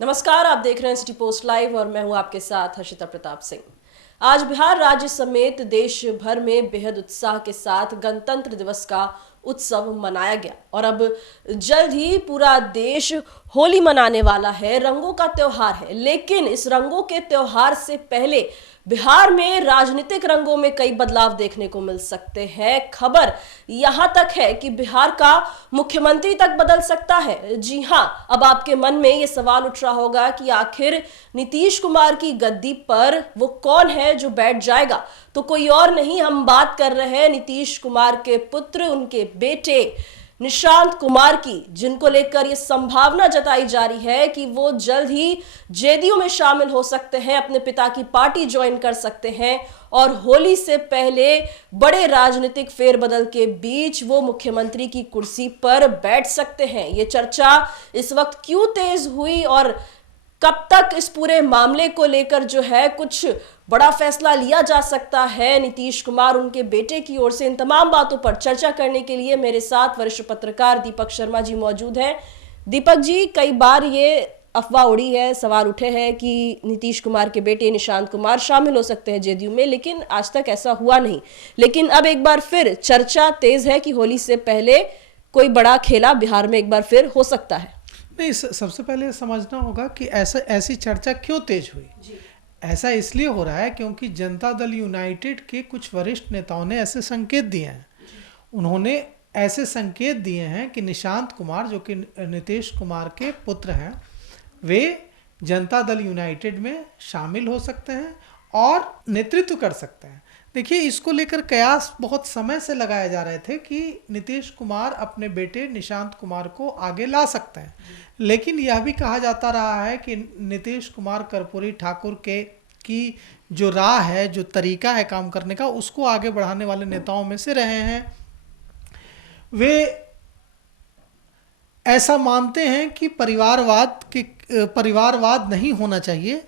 नमस्कार, आप देख रहे हैं सिटी पोस्ट लाइव और मैं हूं आपके साथ हर्षिता प्रताप सिंह। आज बिहार राज्य समेत देश भर में बेहद उत्साह के साथ गणतंत्र दिवस का उत्सव मनाया गया और अब जल्द ही पूरा देश होली मनाने वाला है। रंगों का त्योहार है, लेकिन इस रंगों के त्योहार से पहले बिहार में राजनीतिक रंगों में कई बदलाव देखने को मिल सकते हैं। खबर यहां तक है कि बिहार का मुख्यमंत्री तक बदल सकता है। जी हां, अब आपके मन में यह सवाल उठ रहा होगा कि आखिर नीतीश कुमार की गद्दी पर वो कौन है जो बैठ जाएगा। तो कोई और नहीं, हम बात कर रहे हैं नीतीश कुमार के पुत्र, उनके बेटे निशांत कुमार की, जिनको लेकर यह संभावना जताई जा रही है कि वो जल्द ही जेडीयू में शामिल हो सकते हैं, अपने पिता की पार्टी ज्वाइन कर सकते हैं और होली से पहले बड़े राजनीतिक फेरबदल के बीच वो मुख्यमंत्री की कुर्सी पर बैठ सकते हैं। ये चर्चा इस वक्त क्यों तेज हुई और कब तक इस पूरे मामले को लेकर जो है कुछ बड़ा फैसला लिया जा सकता है नीतीश कुमार उनके बेटे की ओर से, इन तमाम बातों पर चर्चा करने के लिए मेरे साथ वरिष्ठ पत्रकार दीपक शर्मा जी मौजूद हैं। दीपक जी, कई बार ये अफवाह उड़ी है, सवाल उठे हैं कि नीतीश कुमार के बेटे निशांत कुमार शामिल हो सकते हैं जेडीयू में, लेकिन आज तक ऐसा हुआ नहीं। लेकिन अब एक बार फिर चर्चा तेज है कि होली से पहले कोई बड़ा खेला बिहार में एक बार फिर हो सकता है। नहीं, सबसे पहले समझना होगा कि ऐसी चर्चा क्यों तेज हुई। ऐसा इसलिए हो रहा है क्योंकि जनता दल यूनाइटेड के कुछ वरिष्ठ नेताओं ने ऐसे संकेत दिए हैं। उन्होंने ऐसे संकेत दिए हैं कि निशांत कुमार, जो कि नीतीश कुमार के पुत्र हैं, वे जनता दल यूनाइटेड में शामिल हो सकते हैं और नेतृत्व कर सकते हैं। देखिए, इसको लेकर कयास बहुत समय से लगाए जा रहे थे कि नीतीश कुमार अपने बेटे निशांत कुमार को आगे ला सकते हैं, लेकिन यह भी कहा जाता रहा है कि नीतीश कुमार कर्पूरी ठाकुर की जो राह है, जो तरीका है काम करने का, उसको आगे बढ़ाने वाले नेताओं में से रहे हैं। वे ऐसा मानते हैं कि परिवारवाद नहीं होना चाहिए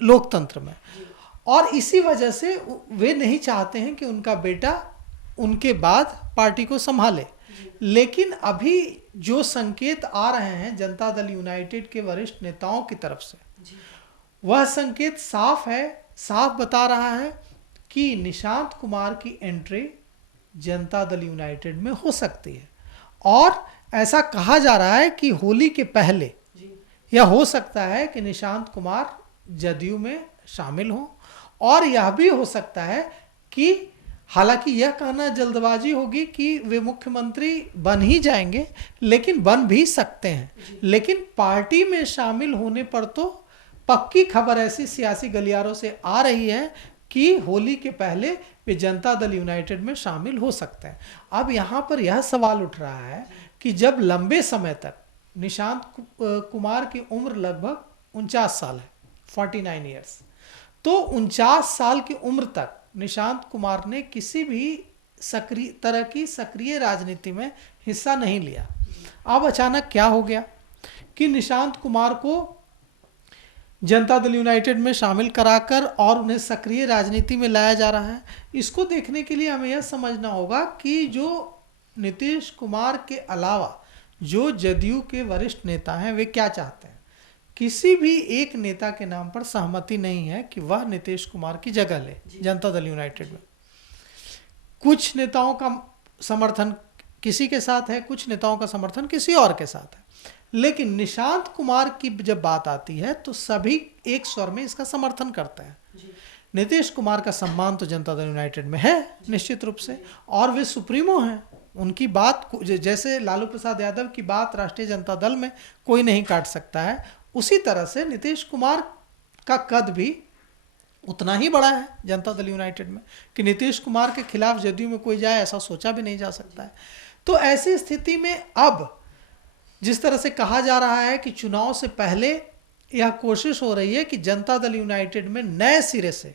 लोकतंत्र में, और इसी वजह से वे नहीं चाहते हैं कि उनका बेटा उनके बाद पार्टी को संभाले। लेकिन अभी जो संकेत आ रहे हैं जनता दल यूनाइटेड के वरिष्ठ नेताओं की तरफ से, वह संकेत साफ बता रहा है कि निशांत कुमार की एंट्री जनता दल यूनाइटेड में हो सकती है। और ऐसा कहा जा रहा है कि होली के पहले यह हो सकता है कि निशांत कुमार जदयू में शामिल हों, और यह भी हो सकता है कि, हालांकि यह कहना जल्दबाजी होगी कि वे मुख्यमंत्री बन ही जाएंगे, लेकिन बन भी सकते हैं। लेकिन पार्टी में शामिल होने पर तो पक्की खबर ऐसी सियासी गलियारों से आ रही है कि होली के पहले वे जनता दल यूनाइटेड में शामिल हो सकते हैं। अब यहाँ पर यह सवाल उठ रहा है कि जब लंबे समय तक निशांत कुमार की उम्र लगभग 49 साल है, 49 ईयर्स, तो 49 साल की उम्र तक निशांत कुमार ने किसी भी सक्रिय राजनीति में हिस्सा नहीं लिया। अब अचानक क्या हो गया कि निशांत कुमार को जनता दल यूनाइटेड में शामिल कराकर और उन्हें सक्रिय राजनीति में लाया जा रहा है। इसको देखने के लिए हमें यह समझना होगा कि जो नीतीश कुमार के अलावा जो जदयू के वरिष्ठ नेता हैं, वे क्या चाहते हैं। किसी भी एक नेता के नाम पर सहमति नहीं है कि वह नीतीश कुमार की जगह ले जनता दल यूनाइटेड में। कुछ नेताओं का समर्थन किसी के साथ है, कुछ नेताओं का समर्थन किसी और के साथ है, लेकिन निशांत कुमार की जब बात आती है तो सभी एक स्वर में इसका समर्थन करते हैं। नीतीश कुमार का सम्मान तो जनता दल यूनाइटेड में है निश्चित रूप से, और वे सुप्रीमो हैं। उनकी बात, जैसे लालू प्रसाद यादव की बात राष्ट्रीय जनता दल में कोई नहीं काट सकता है, उसी तरह से नीतीश कुमार का कद भी उतना ही बड़ा है जनता दल यूनाइटेड में कि नीतीश कुमार के खिलाफ जदयू में कोई जाए, ऐसा सोचा भी नहीं जा सकता है। तो ऐसी स्थिति में अब जिस तरह से कहा जा रहा है कि चुनाव से पहले यह कोशिश हो रही है कि जनता दल यूनाइटेड में नए सिरे से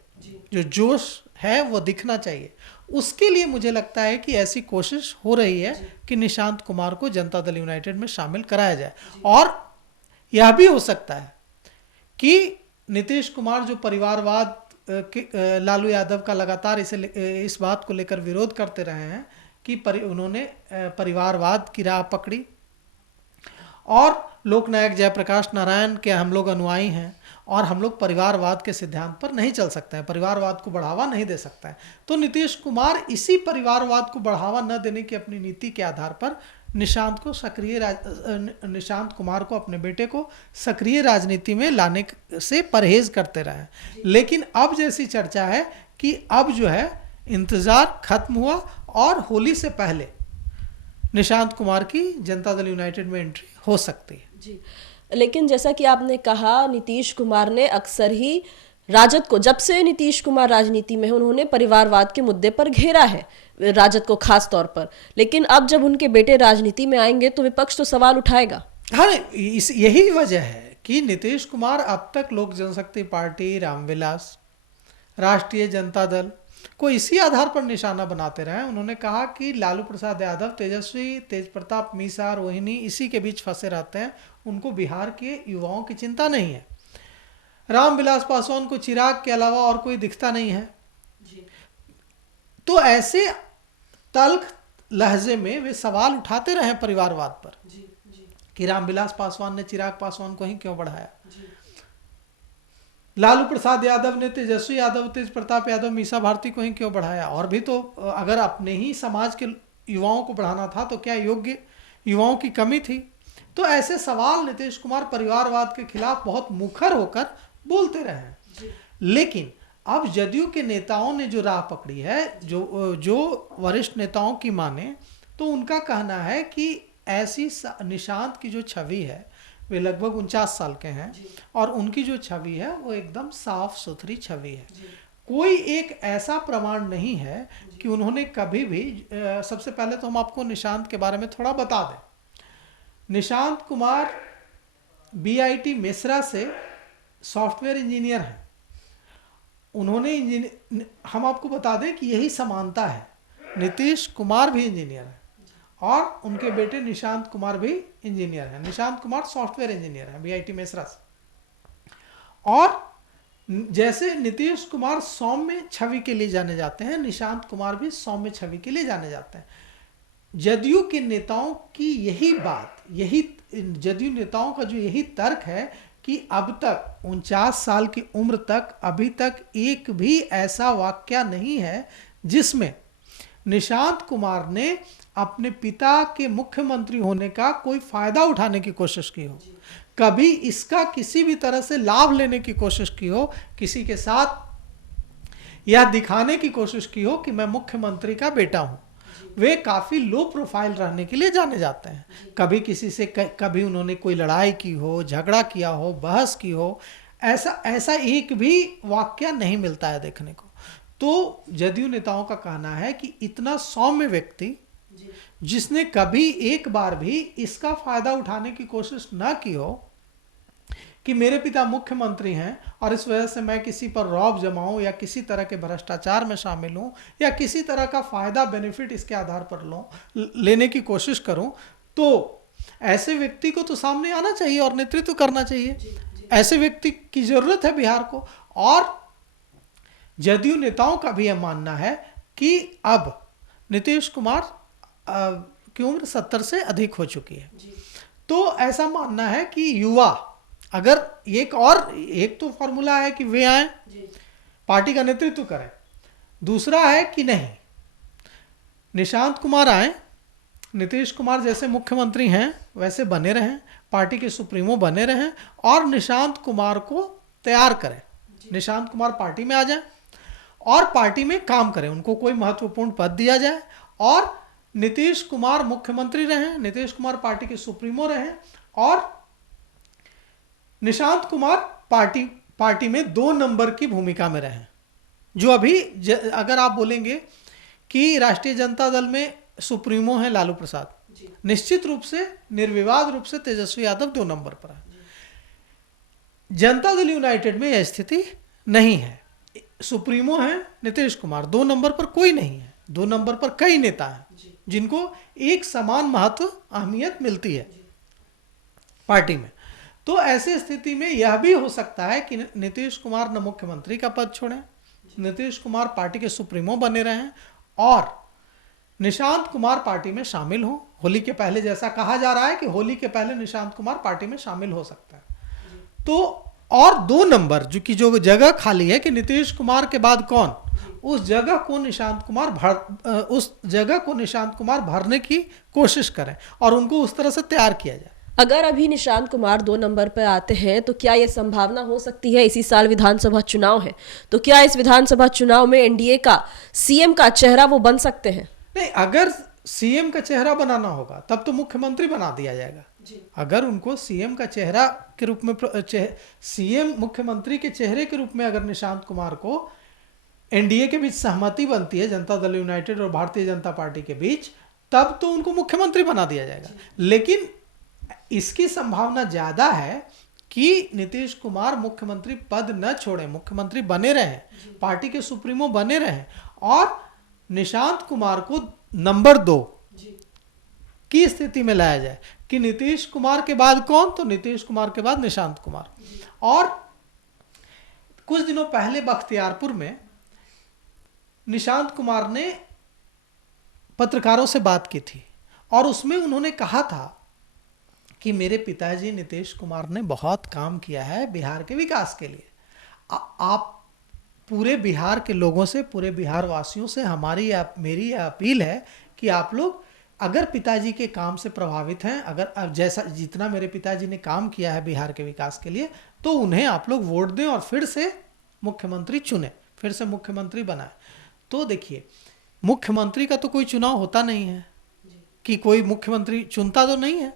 जो जोश है वो दिखना चाहिए, उसके लिए मुझे लगता है कि ऐसी कोशिश हो रही है कि निशांत कुमार को जनता दल यूनाइटेड में शामिल कराया जाए। और यह भी हो सकता है कि नीतीश कुमार जो परिवारवाद लालू यादव का लगातार इस बात को लेकर विरोध करते रहे हैं कि उन्होंने परिवारवाद की राह पकड़ी, और लोकनायक जयप्रकाश नारायण के हम लोग अनुयायी हैं और हम लोग परिवारवाद के सिद्धांत पर नहीं चल सकते हैं, परिवारवाद को बढ़ावा नहीं दे सकते हैं। तो नीतीश कुमार इसी परिवारवाद को बढ़ावा न देने की अपनी नीति के आधार पर निशांत कुमार को, अपने बेटे को सक्रिय राजनीति में लाने से परहेज करते रहे। लेकिन अब जैसी चर्चा है कि अब जो है इंतजार खत्म हुआ और होली से पहले निशांत कुमार की जनता दल यूनाइटेड में एंट्री हो सकती है। जी, लेकिन जैसा कि आपने कहा, नीतीश कुमार ने अक्सर ही राजद को, जब से नीतीश कुमार राजनीति में है, उन्होंने परिवारवाद के मुद्दे पर घेरा है, राजद को खास तौर पर। लेकिन अब जब उनके बेटे राजनीति में आएंगे तो विपक्ष तो सवाल उठाएगा। हाँ, यही वजह है कि नीतीश कुमार अब तक लोक जनशक्ति पार्टी, रामविलास, राष्ट्रीय जनता दल को इसी आधार पर निशाना बनाते रहे। उन्होंने कहा कि लालू प्रसाद यादव, तेजस्वी, तेज प्रताप मीसा, रोहिणी इसी के बीच फंसे रहते हैं, उनको बिहार के युवाओं की चिंता नहीं है। रामविलास पासवान को चिराग के अलावा और कोई दिखता नहीं है। तो ऐसे तल्ख लहजे में वे सवाल उठाते रहे परिवारवाद पर कि रामविलास पासवान ने चिराग पासवान को ही क्यों बढ़ाया, लालू प्रसाद यादव ने तेजस्वी यादव, तेज प्रताप यादव, मीसा भारती को ही क्यों बढ़ाया। और भी तो अगर अपने ही समाज के युवाओं को बढ़ाना था तो क्या योग्य युवाओं की कमी थी। तो ऐसे सवाल नीतीश कुमार परिवारवाद के खिलाफ बहुत मुखर होकर बोलते रहे। लेकिन अब जदयू के नेताओं ने जो राह पकड़ी है, जो वरिष्ठ नेताओं की माने, तो उनका कहना है कि ऐसी निशांत की जो छवि है, वे लगभग 49 साल के हैं और उनकी जो छवि है वो एकदम साफ सुथरी छवि है। कोई एक ऐसा प्रमाण नहीं है कि उन्होंने कभी भी, सबसे पहले तो हम आपको निशांत के बारे में थोड़ा बता दें। निशांत कुमार बीआईटी मेसरा से सॉफ्टवेयर इंजीनियर हैं। उन्होंने हम आपको बता दें कि यही समानता है, नीतीश कुमार भी इंजीनियर है और उनके बेटे निशांत कुमार भी इंजीनियर हैं। निशांत कुमार सॉफ्टवेयर इंजीनियर हैं बीआईटी मेसरा से। और जैसे नीतीश कुमार सौम्य छवि के लिए जाने जाते हैं, निशांत कुमार भी सौम्य छवि के लिए जाने जाते हैं। जदयू के नेताओं की यही बात, जदयू नेताओं का जो यही तर्क है कि अब तक 49 साल की उम्र तक अभी तक एक भी ऐसा वाकया नहीं है जिसमें निशांत कुमार ने अपने पिता के मुख्यमंत्री होने का कोई फायदा उठाने की कोशिश की हो, कभी इसका किसी भी तरह से लाभ लेने की कोशिश की हो, किसी के साथ यह दिखाने की कोशिश की हो कि मैं मुख्यमंत्री का बेटा हूं। वे काफी लो प्रोफाइल रहने के लिए जाने जाते हैं। कभी किसी से कभी उन्होंने कोई लड़ाई की हो, झगड़ा किया हो, बहस की हो, ऐसा एक भी वाकया नहीं मिलता है देखने को। तो जदयू नेताओं का कहना है कि इतना सौम्य व्यक्ति जिसने कभी एक बार भी इसका फायदा उठाने की कोशिश ना की हो कि मेरे पिता मुख्यमंत्री हैं और इस वजह से मैं किसी पर रौब जमाऊं या किसी तरह के भ्रष्टाचार में शामिल हूं या किसी तरह का फायदा बेनिफिट इसके आधार पर लेने की कोशिश करूं, तो ऐसे व्यक्ति को तो सामने आना चाहिए और नेतृत्व करना चाहिए। ऐसे व्यक्ति की जरूरत है बिहार को। और जदयू नेताओं का भी यह मानना है कि अब नीतीश कुमार की उम्र 70 से अधिक हो चुकी है। तो ऐसा मानना है कि युवा, अगर एक तो फॉर्मूला है कि वे आए, पार्टी का नेतृत्व करें, दूसरा है कि नहीं निशांत कुमार आए, नीतीश कुमार जैसे मुख्यमंत्री हैं वैसे बने रहें, पार्टी के सुप्रीमो बने रहें और निशांत कुमार को तैयार करें। निशांत कुमार पार्टी में आ जाए और पार्टी में काम करें, उनको कोई महत्वपूर्ण पद दिया जाए और नीतीश कुमार मुख्यमंत्री रहें, नीतीश कुमार पार्टी के सुप्रीमो रहें और निशांत कुमार पार्टी में 2 नंबर की भूमिका में रहें। जो अभी अगर आप बोलेंगे कि राष्ट्रीय जनता दल में सुप्रीमो है लालू प्रसाद, निश्चित रूप से निर्विवाद रूप से तेजस्वी यादव 2 नंबर पर है। जनता दल यूनाइटेड में यह स्थिति नहीं है। सुप्रीमो है नीतीश कुमार, 2 नंबर पर कोई नहीं है, 2 नंबर पर कई नेता हैं जिनको एक समान महत्व अहमियत मिलती है पार्टी में। तो ऐसी स्थिति में यह भी हो सकता है कि नीतीश कुमार न मुख्यमंत्री का पद छोड़ें, नीतीश कुमार पार्टी के सुप्रीमो बने रहें और निशांत कुमार पार्टी में शामिल हो, होली के पहले, जैसा कहा जा रहा है कि होली के पहले निशांत कुमार पार्टी में शामिल हो सकता है। तो और 2 नंबर जो जगह खाली है कि नीतीश कुमार के बाद कौन, उस जगह को निशांत कुमार भरने की कोशिश करें और उनको उस तरह से तैयार किया जाए। अगर अभी निशांत कुमार 2 नंबर पर आते हैं तो क्या यह संभावना हो सकती है, इसी साल विधानसभा चुनाव है, तो क्या इस विधानसभा चुनाव में एनडीए का सीएम का चेहरा वो बन सकते हैं? नहीं, अगर सीएम का चेहरा बनाना होगा तब तो मुख्यमंत्री बना दिया जाएगा। अगर उनको सीएम का चेहरा के रूप में, सीएम मुख्यमंत्री के चेहरे के रूप में अगर निशांत कुमार को एनडीए के बीच सहमति बनती है, जनता दल यूनाइटेड और भारतीय जनता पार्टी के बीच, तब तो उनको मुख्यमंत्री बना दिया जाएगा। लेकिन इसकी संभावना ज्यादा है कि नीतीश कुमार मुख्यमंत्री पद न छोड़ें, मुख्यमंत्री बने रहें, पार्टी के सुप्रीमो बने रहें और निशांत कुमार को नंबर 2 की स्थिति में लाया जाए कि नीतीश कुमार के बाद कौन, तो नीतीश कुमार के बाद निशांत कुमार। और कुछ दिनों पहले बख्तियारपुर में निशांत कुमार ने पत्रकारों से बात की थी और उसमें उन्होंने कहा था कि मेरे पिताजी नीतीश कुमार ने बहुत काम किया है बिहार के विकास के लिए। आप पूरे बिहार के लोगों से, पूरे बिहार वासियों से मेरी अपील है कि आप लोग अगर पिताजी के काम से प्रभावित हैं, अगर जैसा जितना मेरे पिताजी ने काम किया है बिहार के विकास के लिए, तो उन्हें आप लोग वोट दें और फिर से मुख्यमंत्री चुनें, फिर से मुख्यमंत्री बनाएं। तो देखिए, मुख्यमंत्री का तो कोई चुनाव होता नहीं है कि कोई मुख्यमंत्री चुनता तो नहीं है,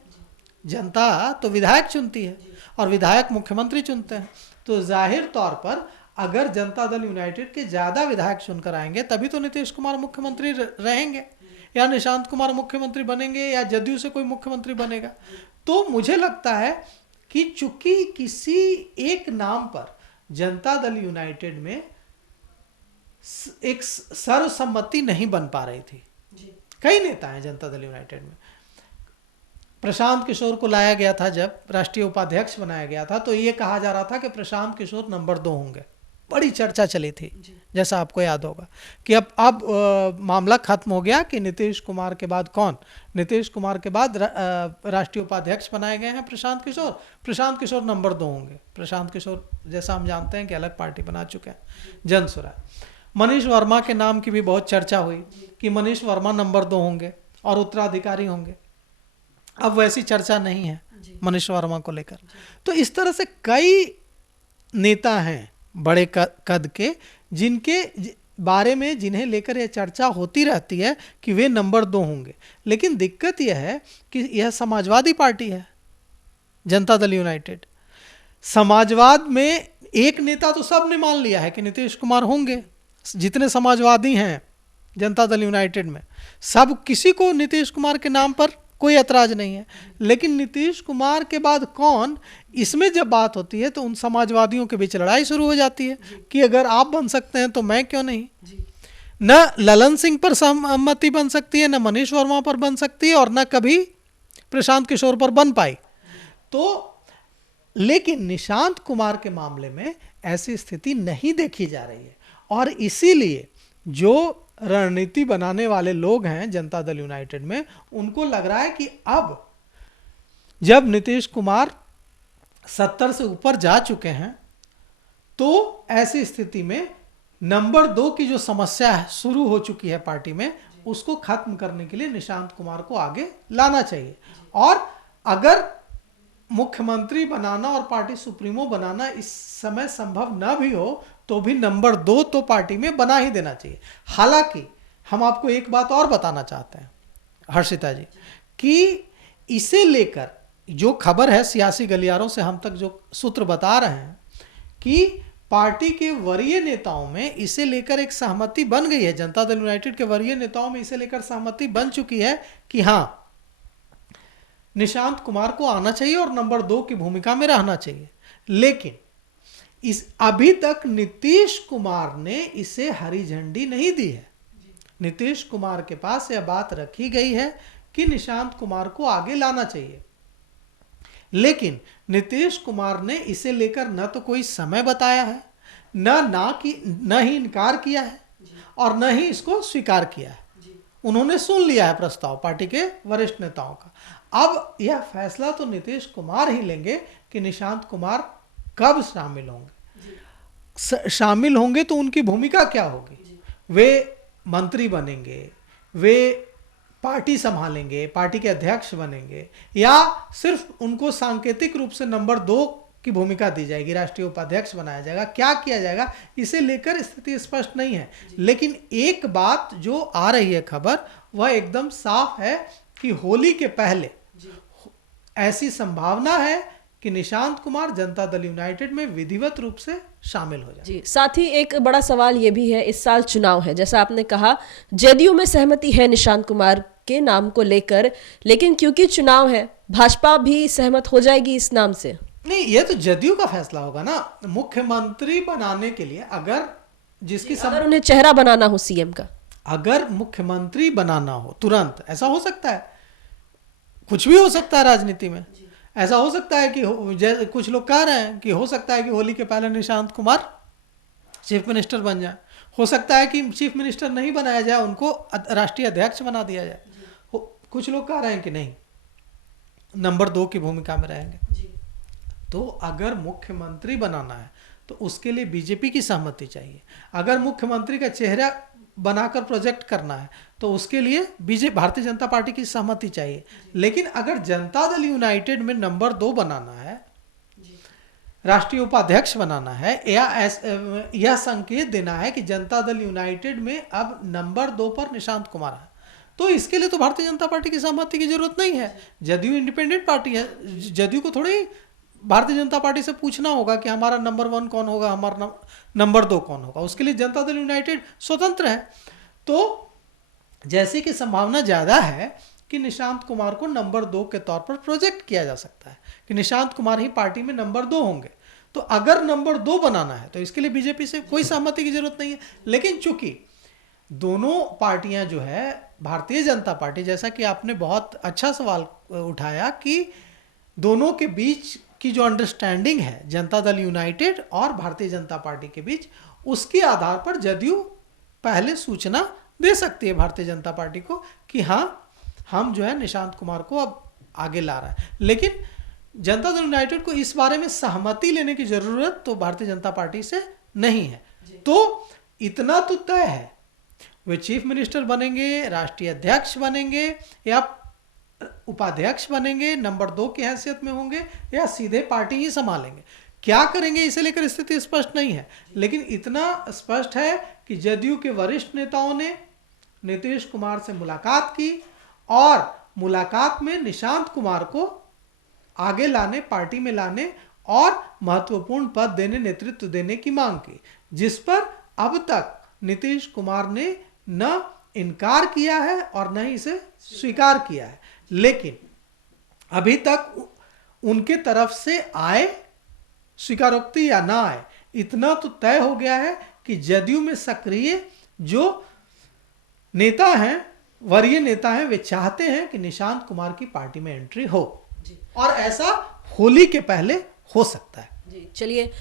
जनता तो विधायक चुनती है और विधायक मुख्यमंत्री चुनते हैं। तो जाहिर तौर पर अगर जनता दल यूनाइटेड के ज्यादा विधायक चुनकर आएंगे तभी तो नीतीश कुमार मुख्यमंत्री रहेंगे, या निशांत कुमार मुख्यमंत्री बनेंगे, या जदयू से कोई मुख्यमंत्री बनेगा। तो मुझे लगता है कि चूंकि किसी एक नाम पर जनता दल यूनाइटेड में एक सर्वसम्मति नहीं बन पा रही थी, कई नेता हैं जनता दल यूनाइटेड में। प्रशांत किशोर को लाया गया था, जब राष्ट्रीय उपाध्यक्ष बनाया गया था तो ये कहा जा रहा था कि प्रशांत किशोर नंबर 2 होंगे, बड़ी चर्चा चली थी, जैसा आपको याद होगा कि अब मामला खत्म हो गया कि नीतीश कुमार के बाद कौन, नीतीश कुमार के बाद राष्ट्रीय उपाध्यक्ष बनाए गए हैं प्रशांत किशोर नंबर 2 होंगे। प्रशांत किशोर जैसा हम जानते हैं कि अलग पार्टी बना चुके हैं, जनसुराज। मनीष वर्मा के नाम की भी बहुत चर्चा हुई कि मनीष वर्मा नंबर 2 होंगे और उत्तराधिकारी होंगे। अब वैसी चर्चा नहीं है मनीष वर्मा को लेकर। तो इस तरह से कई नेता हैं बड़े कद के जिनके बारे में, जिन्हें लेकर यह चर्चा होती रहती है कि वे नंबर 2 होंगे। लेकिन दिक्कत यह है कि यह समाजवादी पार्टी है, जनता दल यूनाइटेड। समाजवाद में एक नेता तो सब ने मान लिया है कि नीतीश कुमार होंगे, जितने समाजवादी हैं जनता दल यूनाइटेड में, सब किसी को नीतीश कुमार के नाम पर कोई ऐतराज नहीं है। लेकिन नीतीश कुमार के बाद कौन, इसमें जब बात होती है तो उन समाजवादियों के बीच लड़ाई शुरू हो जाती है कि अगर आप बन सकते हैं तो मैं क्यों नहीं। न ललन सिंह पर सहमति बन सकती है, न मनीष वर्मा पर बन सकती है और न कभी प्रशांत किशोर पर बन पाई। तो लेकिन निशांत कुमार के मामले में ऐसी स्थिति नहीं देखी जा रही है और इसीलिए जो रणनीति बनाने वाले लोग हैं जनता दल यूनाइटेड में, उनको लग रहा है कि अब जब नीतीश कुमार 70 से ऊपर जा चुके हैं तो ऐसी स्थिति में नंबर 2 की जो समस्या है शुरू हो चुकी है पार्टी में, उसको खत्म करने के लिए निशांत कुमार को आगे लाना चाहिए। और अगर मुख्यमंत्री बनाना और पार्टी सुप्रीमो बनाना इस समय संभव न भी हो तो भी नंबर 2 तो पार्टी में बना ही देना चाहिए। हालांकि हम आपको एक बात और बताना चाहते हैं हर्षिता जी, कि इसे लेकर जो खबर है सियासी गलियारों से हम तक जो सूत्र बता रहे हैं कि पार्टी के वरीय नेताओं में इसे लेकर एक सहमति बन गई है, जनता दल यूनाइटेड के वरीय नेताओं में इसे लेकर सहमति बन चुकी है कि हाँ, निशांत कुमार को आना चाहिए और नंबर 2 की भूमिका में रहना चाहिए। लेकिन अभी तक नीतीश कुमार ने इसे हरी झंडी नहीं दी है। नीतीश कुमार के पास यह बात रखी गई है कि निशांत कुमार को आगे लाना चाहिए, लेकिन नीतीश कुमार ने इसे लेकर न तो कोई समय बताया है, न ही इनकार किया है और न ही इसको स्वीकार किया है। उन्होंने सुन लिया है प्रस्ताव पार्टी के वरिष्ठ नेताओं का। अब यह फैसला तो नीतीश कुमार ही लेंगे कि निशांत कुमार कब शामिल होंगे। शामिल होंगे तो उनकी भूमिका क्या होगी, वे मंत्री बनेंगे, वे पार्टी संभालेंगे, पार्टी के अध्यक्ष बनेंगे, या सिर्फ उनको सांकेतिक रूप से नंबर 2 की भूमिका दी जाएगी, राष्ट्रीय उपाध्यक्ष बनाया जाएगा, क्या किया जाएगा, इसे लेकर स्थिति स्पष्ट नहीं है। लेकिन एक बात जो आ रही है खबर, वह एकदम साफ है कि होली के पहले ऐसी संभावना है कि निशांत कुमार जनता दल यूनाइटेड में विधिवत रूप से शामिल हो जाए। जी, साथ ही एक बड़ा सवाल ये भी है, इस साल चुनाव है, जैसा आपने कहा जदयू में सहमति है निशांत कुमार के नाम को लेकर, लेकिन क्योंकि चुनाव है भाजपा भी सहमत हो जाएगी इस नाम से? नहीं, ये तो जदयू का फैसला होगा ना। मुख्यमंत्री बनाने के लिए अगर अगर उन्हें चेहरा बनाना हो सीएम का, अगर मुख्यमंत्री बनाना हो तुरंत, ऐसा हो सकता है, कुछ भी हो सकता है राजनीति में। ऐसा हो सकता है कि कुछ लोग कह रहे हैं कि हो सकता है कि होली के पहले निशांत कुमार चीफ मिनिस्टर बन जाए, हो सकता है कि चीफ मिनिस्टर नहीं बनाया जाए, उनको राष्ट्रीय अध्यक्ष बना दिया जाए। कुछ लोग कह रहे हैं कि नहीं, नंबर 2 की भूमिका में रहेंगे। तो अगर मुख्यमंत्री बनाना है तो उसके लिए बीजेपी की सहमति चाहिए। अगर मुख्यमंत्री का चेहरा बनाकर प्रोजेक्ट करना है तो उसके लिए भारतीय जनता पार्टी की सहमति चाहिए। लेकिन अगर जनता दल यूनाइटेड में नंबर 2 बनाना है, राष्ट्रीय उपाध्यक्ष बनाना है, या यह संकेत देना है कि जनता दल यूनाइटेड में अब नंबर 2 पर निशांत कुमार है, तो इसके लिए तो भारतीय जनता पार्टी की सहमति की जरूरत नहीं है। जदयू इंडिपेंडेंट पार्टी है, जदयू को थोड़ी भारतीय जनता पार्टी से पूछना होगा कि हमारा नंबर 1 कौन होगा, हमारा नंबर 2 कौन होगा। उसके लिए जनता दल यूनाइटेड स्वतंत्र है। तो जैसे कि संभावना ज़्यादा है कि निशांत कुमार को नंबर 2 के तौर पर प्रोजेक्ट किया जा सकता है कि निशांत कुमार ही पार्टी में नंबर 2 होंगे। तो अगर नंबर 2 बनाना है तो इसके लिए बीजेपी से कोई सहमति की जरूरत नहीं है। लेकिन चूंकि दोनों पार्टियां जो है, भारतीय जनता पार्टी, जैसा कि आपने बहुत अच्छा सवाल उठाया कि दोनों के बीच की जो अंडरस्टैंडिंग है जनता दल यूनाइटेड और भारतीय जनता पार्टी के बीच, उसके आधार पर जदयू पहले सूचना दे सकती है भारतीय जनता पार्टी को कि हाँ, हम जो है निशांत कुमार को अब आगे ला रहा है। लेकिन जनता दल यूनाइटेड को इस बारे में सहमति लेने की जरूरत तो भारतीय जनता पार्टी से नहीं है। तो इतना तो तय है, वे चीफ मिनिस्टर बनेंगे, राष्ट्रीय अध्यक्ष बनेंगे, या उपाध्यक्ष बनेंगे, नंबर 2 की हैसियत में होंगे, या सीधे पार्टी ही संभालेंगे। क्या करेंगे इसे लेकर स्थिति स्पष्ट नहीं है। लेकिन इतना स्पष्ट है कि जदयू के वरिष्ठ नेताओं ने नीतीश कुमार से मुलाकात की और मुलाकात में निशांत कुमार को आगे लाने, पार्टी में लाने और महत्वपूर्ण पद देने, नेतृत्व देने की मांग की, जिस पर अब तक नीतीश कुमार ने न इनकार किया है और न ही इसे स्वीकार किया है। लेकिन अभी तक उनके तरफ से आए स्वीकारोक्ति या ना आए, इतना तो तय हो गया है कि जदयू में सक्रिय जो नेता हैं, वरीय नेता हैं, वे चाहते हैं कि निशांत कुमार की पार्टी में एंट्री हो, और ऐसा होली के पहले हो सकता है। जी, चलिए,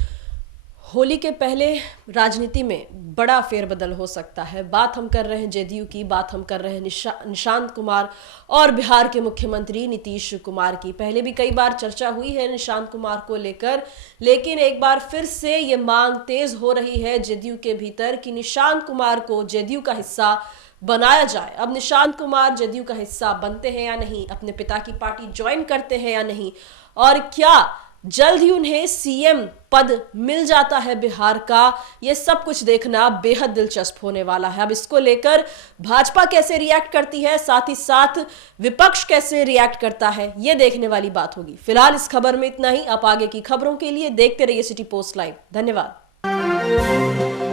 होली के पहले राजनीति में बड़ा फेरबदल हो सकता है। बात हम कर रहे हैं जदयू की, बात हम कर रहे हैं निशांत कुमार और बिहार के मुख्यमंत्री नीतीश कुमार की। पहले भी कई बार चर्चा हुई है निशांत कुमार को लेकर, लेकिन एक बार फिर से ये मांग तेज हो रही है जदयू के भीतर कि निशांत कुमार को जदयू का हिस्सा बनाया जाए। अब निशांत कुमार जदयू का हिस्सा बनते हैं या नहीं, अपने पिता की पार्टी ज्वाइन करते हैं या नहीं, और क्या जल्द ही उन्हें सीएम पद मिल जाता है बिहार का, ये सब कुछ देखना बेहद दिलचस्प होने वाला है। अब इसको लेकर भाजपा कैसे रिएक्ट करती है, साथ ही साथ विपक्ष कैसे रिएक्ट करता है, ये देखने वाली बात होगी। फिलहाल इस खबर में इतना ही। आप आगे की खबरों के लिए देखते रहिए सिटी पोस्ट लाइव। धन्यवाद।